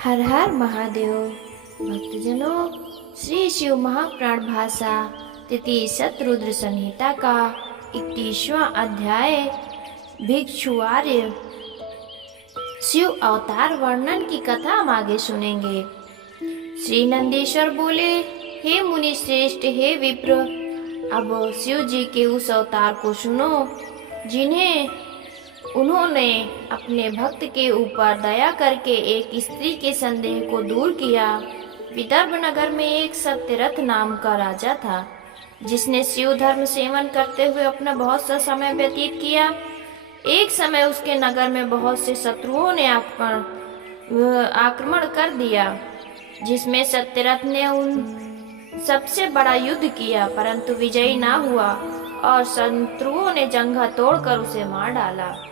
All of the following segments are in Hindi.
हर हर महादेव। भक्तजनों, श्री शिव महापुराण भाषा तृतीय शतरुद्र संहिता का 31वां अध्याय भिक्षुआर्य शिव अवतार वर्णन की कथा हम आगे सुनेंगे। श्री नंदीश्वर बोले, हे मुनि श्रेष्ठ, हे विप्र, अब शिव जी के उस अवतार को सुनो जिन्हें उन्होंने अपने भक्त के ऊपर दया करके एक स्त्री के संदेह को दूर किया। विदर्भ नगर में एक सत्यरथ नाम का राजा था, जिसने शिव धर्म सेवन करते हुए अपना बहुत सा समय व्यतीत किया। एक समय उसके नगर में बहुत से शत्रुओं ने आक्रमण कर दिया, जिसमें सत्यरथ ने उन सबसे बड़ा युद्ध किया, परंतु विजयी ना हुआ और शत्रुओं ने जंघा तोड़कर उसे मार डाला।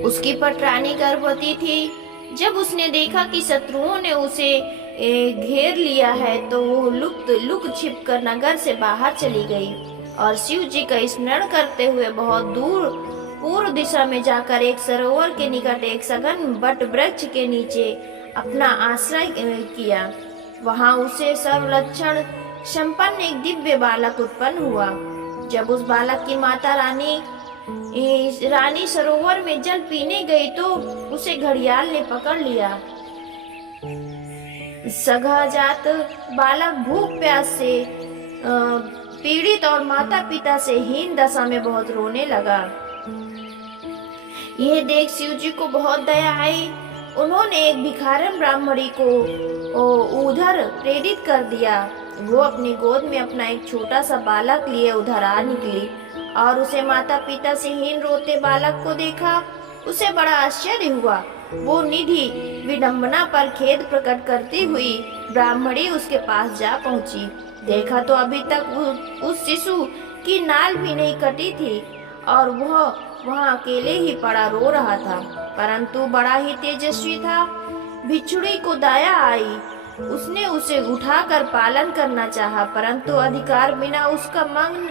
उसकी पटरानी गर्भवती थी। जब उसने देखा कि शत्रुओं ने उसे घेर लिया है, तो वो लुक छिप कर नगर से बाहर चली गई और शिव जी का स्मरण करते हुए बहुत दूर पूर्व दिशा में जाकर एक सरोवर के निकट एक सघन बट वृक्ष के नीचे अपना आश्रय किया। वहां उसे सब लक्षण संपन्न एक दिव्य बालक उत्पन्न हुआ। जब उस बालक की माता रानी सरोवर में जल पीने गई, तो उसे घड़ियाल ने पकड़ लिया। सगाजात बालक भूख प्यास से पीड़ित और माता पिता से हीन दशा में बहुत रोने लगा। यह देख शिव जी को बहुत दया आई। उन्होंने एक भिखारन ब्राह्मणी को उधर प्रेरित कर दिया। वो अपनी गोद में अपना एक छोटा सा बालक लिए उधर आ निकली और उसे माता पिता से हीन रोते बालक को देखा। उसे बड़ा आश्चर्य हुआ। वो निधि विडंबना पर खेद प्रकट करती हुई ब्राह्मणी उसके पास जा पहुंची। देखा तो अभी तक उस शिशु की नाल भी नहीं कटी थी और वह वहां अकेले ही पड़ा रो रहा था, परंतु बड़ा ही तेजस्वी था। भिक्षुड़ी को दया आई। उसने उसे उठाकर पालन करना चाहा, परंतु अधिकार बिना उसका मन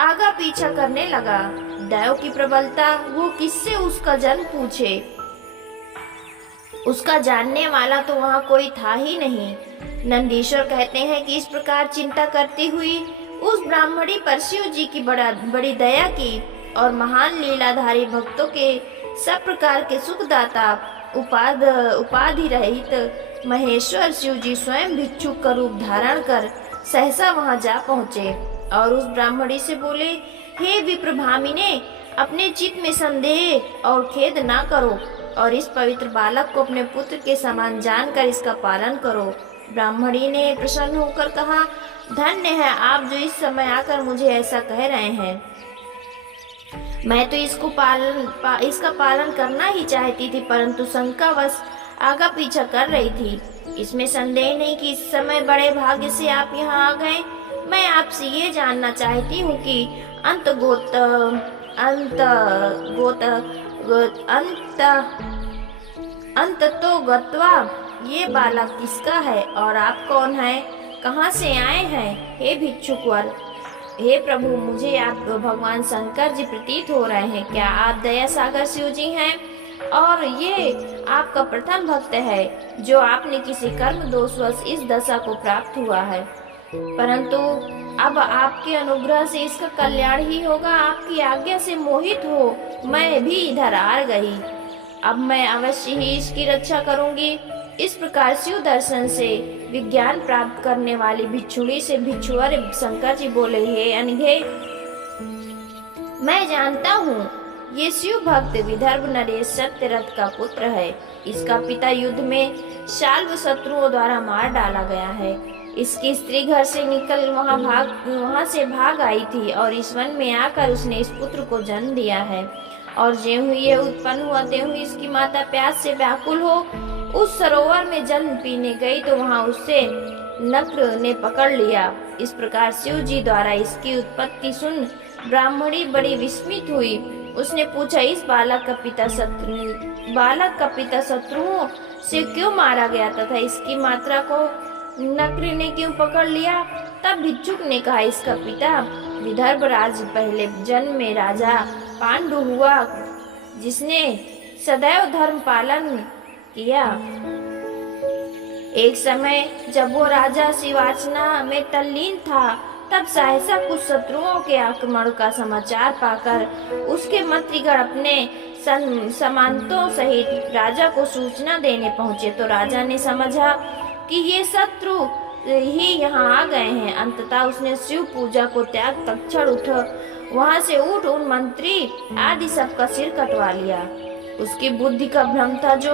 आगा पीछा करने लगा। दैव की प्रबलता, वो किससे उसका जन्म पूछे। उसका जानने वाला तो वहाँ कोई था ही नहीं। नंदीश्वर कहते हैं कि इस प्रकार चिंता करती हुई उस ब्राह्मणी पर शिव जी की बड़ी दया की और महान लीलाधारी भक्तों के सब प्रकार के सुखदाता उपाधि रहित महेश्वर शिव जी स्वयं भिक्षुक का रूप धारण कर सहसा वहां जा पहुँचे और उस ब्राह्मणी से बोले, हे विप्रभामिने, अपने चित्त में संदेह और खेद ना करो और इस पवित्र बालक को अपने पुत्र के समान जानकर इसका पालन करो। ब्राह्मणी ने प्रसन्न होकर कहा, धन्य है आप जो इस समय आकर मुझे ऐसा कह रहे हैं। मैं तो इसका पालन करना ही चाहती थी, परंतु शंकावश आगा पीछा कर रही थी। इसमें संदेह नहीं कि इस समय बड़े भाग्य से आप यहाँ आ गए। मैं आपसे ये जानना चाहती हूँ कि अंत तो गत्वा ये बालक किसका है और आप कौन हैं, कहाँ से आए हैं। हे भिक्षुकवर, हे प्रभु, मुझे आप भगवान शंकर जी प्रतीत हो रहे हैं। क्या आप दया सागर शिव जी हैं और ये आपका प्रथम भक्त है जो आपने किसी कर्म दोषवश इस दशा को प्राप्त हुआ है, परंतु अब आपके अनुग्रह से इसका कल्याण ही होगा। आपकी आज्ञा से मोहित हो मैं भी इधर आ गई। अब मैं अवश्य ही इसकी रक्षा करूंगी। इस प्रकार शिव दर्शन से विज्ञान प्राप्त करने वाली भिक्षुणी से भिक्षुवर शंकर जी बोले, हे अनघे, मैं जानता हूँ ये शिव भक्त विदर्भ नरेश सत्यरथ का पुत्र है। इसका पिता युद्ध में शाल्व शत्रुओं द्वारा मार डाला गया है। इसकी स्त्री घर से निकल वहां से भाग आई थी और इस वन में आकर उसने इस पुत्र को जन्म दिया है। और ज्यों ही ये उत्पन्न हुआ त्यों ही इसकी माता प्यास से व्याकुल हो उस सरोवर में जल पीने गई, तो वहां उससे नक्र ने पकड़ लिया। इस प्रकार शिव जी द्वारा इसकी उत्पत्ति सुन ब्राह्मणी बड़ी विस्मित हुई। उसने पूछा, इस बालक का पिता शत्रुओं से क्यों मारा गया तथा इसकी माता को नक्र ने क्यों पकड़ लिया। तब भिक्षुक ने कहा, इसका पिता विदर्भ राज पहले जन्म में राजा पांडु हुआ, जिसने सदैव धर्म पालन किया। एक समय जब वो राजा शिवाचना में तल्लीन था, तब सहसा कुछ शत्रुओं के आक्रमण का समाचार पाकर उसके मंत्रीगण अपने सामंतों सहित राजा को सूचना देने पहुंचे। तो राजा ने समझा कि ये शत्रु ही यहाँ आ गए हैं। अंततः उसने शिव पूजा को त्याग तक्षण वहां से उन मंत्री आदि सबका सिर कटवा लिया। उसकी बुद्धि का भ्रम था, जो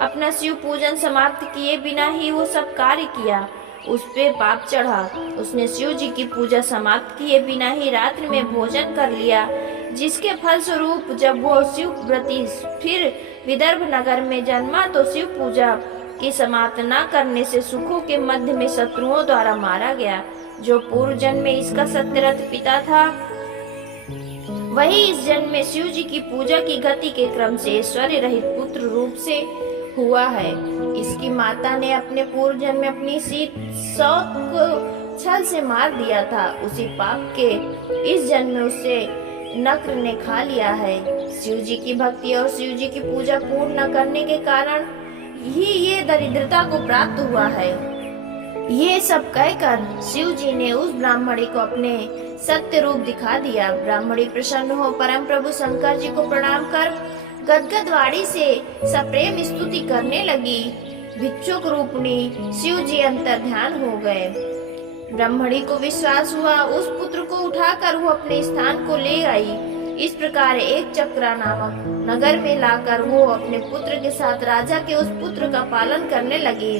अपना शिव पूजन समाप्त किए बिना ही वो सब कार्य किया, उस पे पाप चढ़ा। उसने शिव जी की पूजा समाप्त किए बिना ही रात्रि में भोजन कर लिया, जिसके फलस्वरूप जब वो शिव व्रती फिर विदर्भ नगर में जन्मा तो शिव पूजा की समाप्त न करने से सुखों के मध्य में शत्रुओं द्वारा मारा गया। जो पूर्व जन्म में इसका सत्यरथ पिता था, वही इस जन्म में शिव जी की पूजा की गति के क्रम से ऐश्वर्य रहित पुत्र रूप से हुआ है। इसकी माता ने अपने पूर्व जन्म में अपनी सौत को छल से मार दिया था। उसी पाप के इस जन्म में उसे नक्र ने खा लिया है। शिव जी की भक्ति और शिव जी की पूजा पूर्ण न करने के कारण ही ये दरिद्रता को प्राप्त हुआ है। ये सब कहकर शिव जी ने उस ब्राह्मणी को अपने सत्य रूप दिखा दिया। ब्राह्मणी प्रसन्न हो परम प्रभु शंकर जी को प्रणाम कर गदगद वाणी से सप्रेम स्तुति करने लगी। भिक्षुक रूपणी शिव जी अंतर ध्यान हो गए। ब्राह्मणी को विश्वास हुआ, उस पुत्र को उठाकर वो अपने स्थान को ले आई। इस प्रकार एक चक्रा नामक नगर में लाकर वो अपने पुत्र के साथ राजा के उस पुत्र का पालन करने लगी।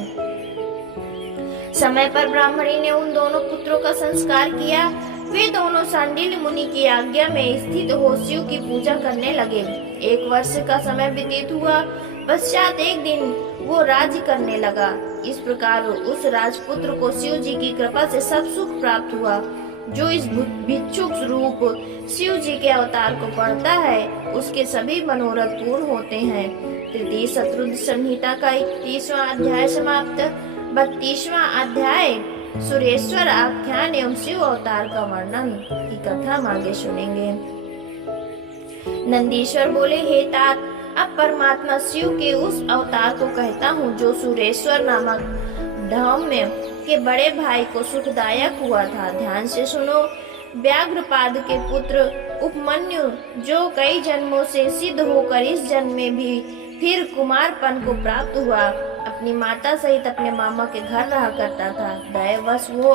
समय पर ब्राह्मणी ने उन दोनों पुत्रों का संस्कार किया। वे दोनों सांडिल्य मुनि की आज्ञा में स्थित हो शिव की पूजा करने लगे। 1 वर्ष का समय व्यतीत हुआ। पश्चात एक दिन वो राज्य करने लगा। इस प्रकार उस राजपुत्र को शिव जी की कृपा से सब सुख प्राप्त हुआ। जो इस भिक्षुक रूप शिव जी के अवतार को पढ़ता है, उसके सभी मनोरथ पूर्ण होते हैं। तृतीय शत्रुघ्न संहिता का 31वां अध्याय समाप्त। 32वां अध्याय सुरेश्वर आख्यान एवं शिव अवतार का वर्णन की कथा आगे सुनेंगे। नंदीश्वर बोले, हे तात, अब परमात्मा शिव के उस अवतार को कहता हूँ जो सुरेश्वर नामक धौम्य के बड़े भाई को सुखदायक हुआ था। ध्यान से सुनो। व्याघ्रपाद के पुत्र उपमन्यु, जो कई जन्मों से सिद्ध होकर इस जन्म में भी फिर कुमारपन को प्राप्त हुआ, अपनी माता सहित अपने मामा के घर रहा करता था। दैववश वो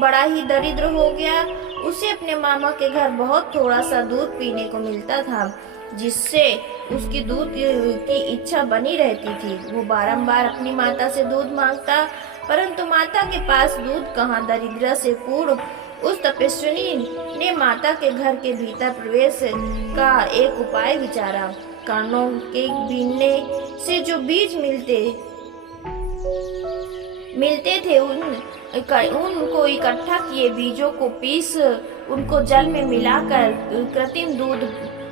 बड़ा ही दरिद्र हो गया। उसे अपने मामा के घर बहुत थोड़ा सा दूध पीने को मिलता था, जिससे उसकी दूध की इच्छा बनी रहती थी। वो बारंबार अपनी माता से दूध मांगता, परंतु माता के पास दूध कहाँ। दरिद्र से पूर्व उस तपस्विनी ने माता के घर के भीतर प्रवेश का एक उपाय विचारा। कर्णों के बीनने से जो बीज मिलते थे उनको इकट्ठा किए बीजों को पीस उनको जल में मिलाकर कृत्रिम दूध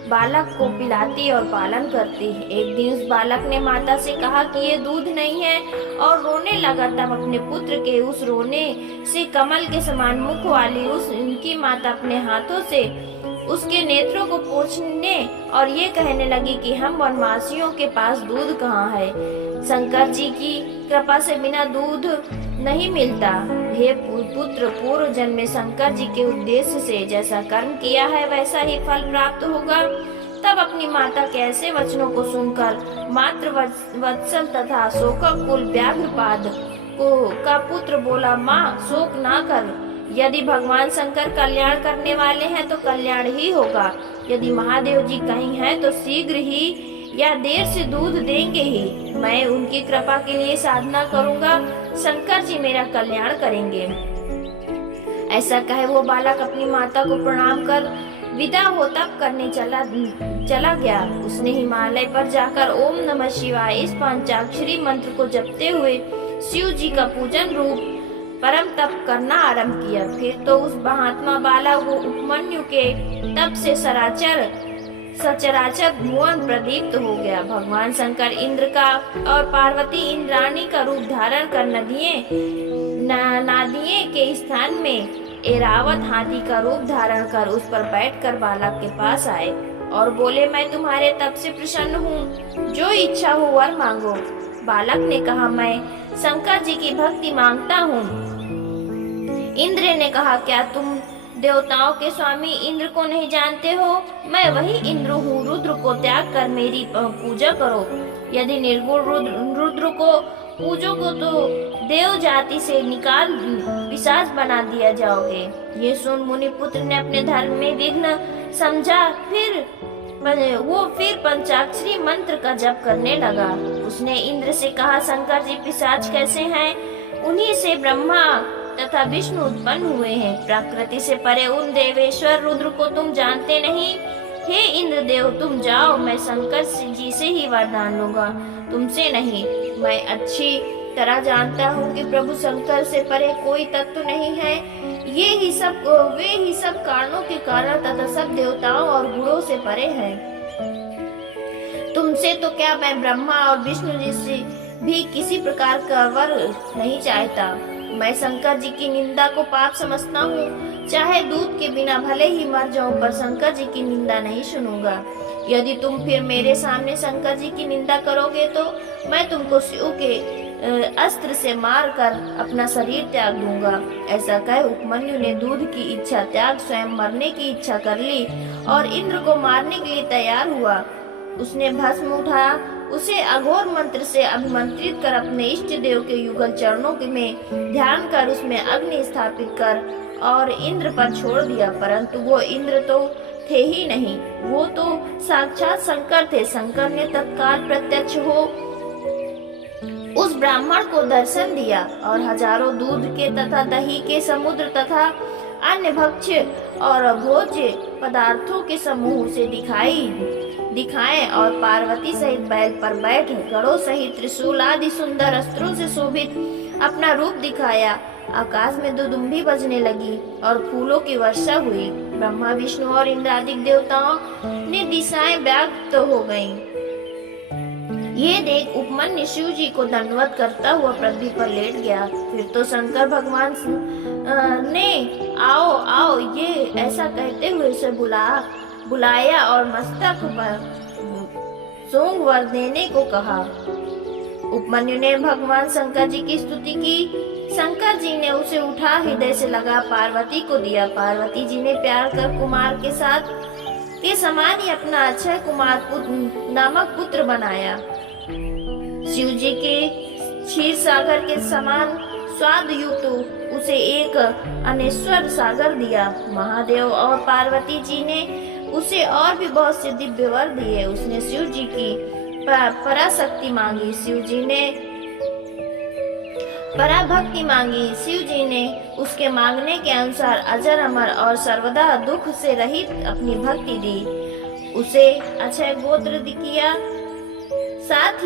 बालक को पिलाती और पालन करती। एक दिन उस बालक ने माता से कहा कि ये दूध नहीं है और रोने लगा। तब अपने पुत्र के उस रोने से कमल के समान मुख वाली उनकी माता अपने हाथों से उसके नेत्रों को पोंछने और ये कहने लगी कि हम वनवासियों के पास दूध कहाँ है। शंकर जी की कृपा से बिना दूध नहीं मिलता। हे पुत्र, पूर्व जन्म में शंकर जी के उद्देश्य से जैसा कर्म किया है वैसा ही फल प्राप्त होगा। तब अपनी माता के ऐसे वचनों को सुनकर मातृ वत्सल तथा शोककुल व्याघ्रपाद का पुत्र बोला, माँ शोक ना कर। यदि भगवान शंकर कल्याण करने वाले हैं तो कल्याण ही होगा। यदि महादेव जी कहीं हैं तो शीघ्र ही या देर से दूध देंगे ही। मैं उनकी कृपा के लिए साधना करूंगा, शंकर जी मेरा कल्याण करेंगे। ऐसा कहे वो बालक अपनी माता को प्रणाम कर विदा हो तप करने चला गया। उसने हिमालय पर जाकर ओम नमः शिवाय इस पंचाक्षरी मंत्र को जपते हुए शिव जी का पूजन रूप परम तप करना आरंभ किया। फिर तो उस महात्मा बालक वो उपमन्यु के तप से सचराचर भुवन प्रदीप्त हो गया। भगवान शंकर इंद्र का और पार्वती इंद्राणी का रूप धारण कर नादिये के स्थान में एरावत हाथी का रूप धारण कर उस पर बैठकर बालक के पास आए और बोले, मैं तुम्हारे तप से प्रसन्न हूँ, जो इच्छा हो वर मांगो। बालक ने कहा, मैं शंकर जी की भक्ति मांगता हूँ। इंद्र ने कहा, क्या तुम देवताओं के स्वामी इंद्र को नहीं जानते हो? मैं वही इंद्र हूँ। रुद्र को त्याग कर मेरी पूजा करो। यदि निर्गुण रुद्र को पूजोगे तो देव जाति से निकाल पिशाच बना दिया जाओगे। ये सुन मुनि पुत्र ने अपने धर्म में विघ्न समझा। वो फिर पंचाक्षरी मंत्र का जप करने लगा। उसने इंद्र से कहा, शंकर जी पिशाच कैसे हैं? उन्हीं से ब्रह्मा तथा विष्णु उत्पन्न हुए हैं। प्रकृति से परे उन देवेश्वर रुद्र को तुम जानते नहीं। हे इंद्र देव, तुम जाओ, मैं शंकर जी से ही वरदान लूंगा, तुमसे नहीं। मैं अच्छी तरह जानता हूँ कि प्रभु शंकर से परे कोई तत्व नहीं है। वे ही सब कारणों के कारण तथा सब देवताओं और गुणों से परे हैं। तुमसे तो क्या, मैं ब्रह्मा और विष्णु जी से भी किसी प्रकार का वर नहीं चाहता। मैं शंकर जी की निंदा को पाप समझता हूँ। चाहे दूध के बिना भले ही मर जाऊं, पर शंकर जी की निंदा नहीं सुनूंगा। यदि तुम फिर मेरे सामने शंकर जी की निंदा करोगे तो मैं तुमको शिव के अस्त्र से मार कर अपना शरीर त्याग दूंगा। ऐसा कह उपमन्यु ने दूध की इच्छा त्याग स्वयं मरने की इच्छा कर ली और इंद्र को मारने के लिए तैयार हुआ। उसने भस्म उठाया, उसे अघोर मंत्र से अभिमंत्रित कर अपने इष्ट देव के युगल चरणों में ध्यान कर उसमें अग्नि स्थापित कर और इंद्र पर छोड़ दिया। परंतु वो इंद्र तो थे ही नहीं, वो तो साक्षात शंकर थे। शंकर ने तत्काल प्रत्यक्ष हो उस ब्राह्मण को दर्शन दिया और हजारों दूध के तथा दही के समुद्र तथा अन्य भक्ष्य और भोज्य पदार्थों के समूह से दिखाए और पार्वती सहित बैल पर बैठ गढ़ों सहित त्रिशूल आदि सुंदर अस्त्रों से शोभित अपना रूप दिखाया। आकाश में दुदुम्भी बजने लगी और फूलों की वर्षा हुई। ब्रह्मा विष्णु और इंद्रादि देवताओं ने दिशाएं व्याप्त हो गईं। ये देख उपमन्यु शिव जी को दंडवत करता हुआ पृथ्वी पर लेट गया। फिर तो शंकर भगवान ने आओ आओ ये ऐसा कहते हुए उसे बुलाया और मस्तक पर सोंग वर देने को कहा। उपमन्यु ने भगवान शंकर जी की स्तुति की। शंकर जी ने उसे उठा हृदय से लगा पार्वती को दिया। पार्वती जी ने प्यार कर कुमार के समान ही अपना अक्षय कुमार नामक पुत्र बनाया। शिव जी के क्षीर सागर के समान स्वाद युक्त उसे एक अनेश्वर सागर दिया। महादेव और पार्वती जी ने उसे और भी बहुत से दिव्य वर दिए। उसने शिव जी की पराशक्ति मांगी, शिव जी ने पराभक्ति मांगी। शिव जी ने उसके मांगने के अनुसार अजर अमर और सर्वदा दुख से रहित अपनी भक्ति दी। उसे अक्षय गोत्र किया। साथ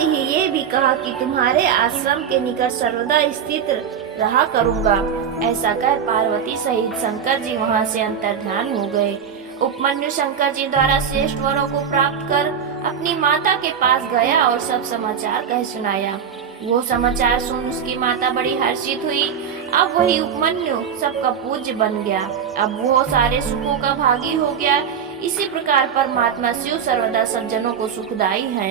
ही ये भी कहा कि तुम्हारे आश्रम के निकट सर्वदा स्थित रहा करूंगा। ऐसा कह पार्वती सहित शंकर जी वहां से अंतर्ध्यान हो गए। उपमन्यु शंकर जी द्वारा श्रेष्ठ वरों को प्राप्त कर अपनी माता के पास गया और सब समाचार कह सुनाया। वो समाचार सुन उसकी माता बड़ी हर्षित हुई। अब वही उपमन्यु सबका पूज्य बन गया। अब वो सारे सुखों का भागी हो गया। इसी प्रकार परमात्मा शिव सर्वदा सज्जनों को सुखदाई है।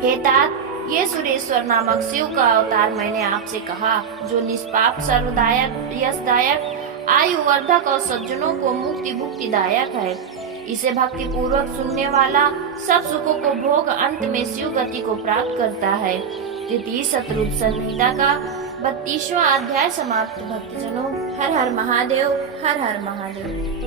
हे तात, ये सुरेश्वर नामक शिव का अवतार मैंने आपसे कहा, जो निष्पाप सर्वदायक यशदायक आयुवर्धक और सज्जनों को मुक्तिदायक है। इसे भक्ति पूर्वक सुनने वाला सब सुखों को भोग अंत में शिव गति को प्राप्त करता है। तृतीय शतरूप संहिता का 32वां अध्याय समाप्त। भक्तजनों, हर हर महादेव, हर हर महादेव।